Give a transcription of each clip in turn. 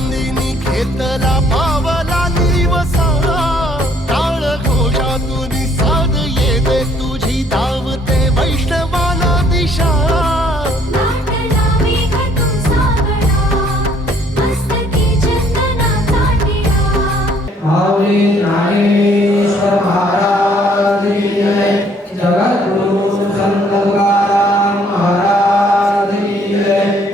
रात्रंदिनी घेतला पावला निवसा टाळ घोषातून साध येते तुझी धावते वैष्णवाला दिशा ज्ञानेश्वर महाराज की जय। जगद्गुरु संत तुकाराम महाराज की जय।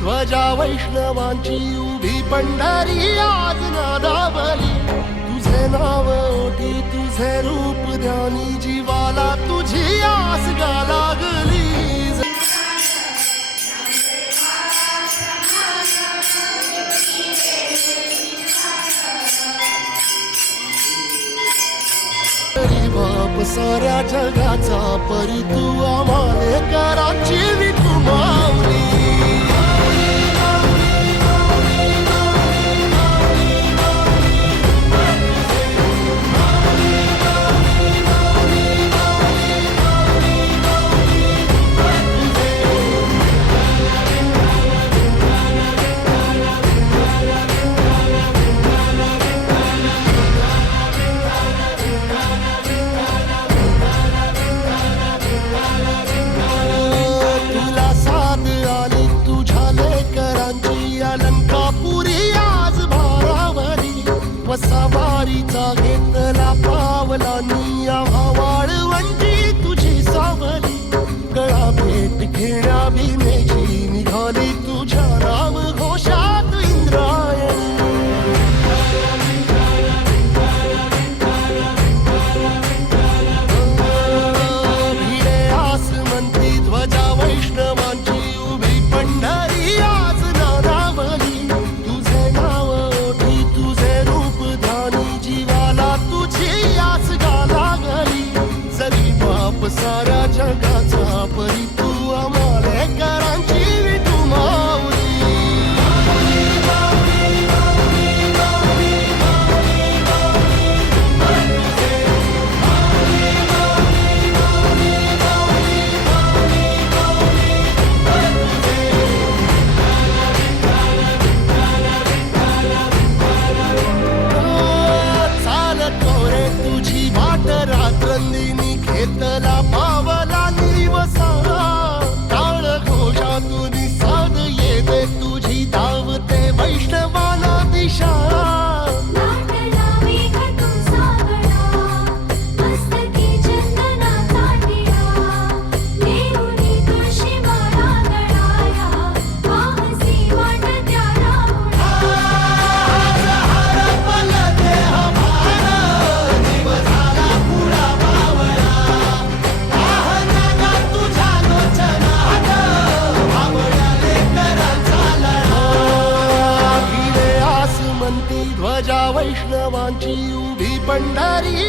ध्वजा वैष्णवांची उभी पंढरी आज नादावली तुझे नाव ओठी तुझे रूप ध्यानी जीवाला तुझी आस गा लागली बाप साऱ्या जगाचा परी तू आम्हाले कराची विठुमावली सवारीचा घेतला पावला निया वाळवंटी तुझी सावली गळा भेट घेण्या भीमेची निघाली तुझ्या नाम घोषात इंद्रायणी भिडे आसमंती ध्वजा वैष्णवांची उभी पंढरी आज नादावली तुझे नाव ओठी तुझे रूप जीवाला तुझी आस गा लागली जरी बाप साऱ्या जगाचा परी तू आम्हाले करांची विठुमावली रात्रंदिनी घेतला पावला निवसा टाळ घोषातून साध येते तुझी धावते वैष्णवाला दिशा ध्वजा वैष्णवांची उभी पंढरी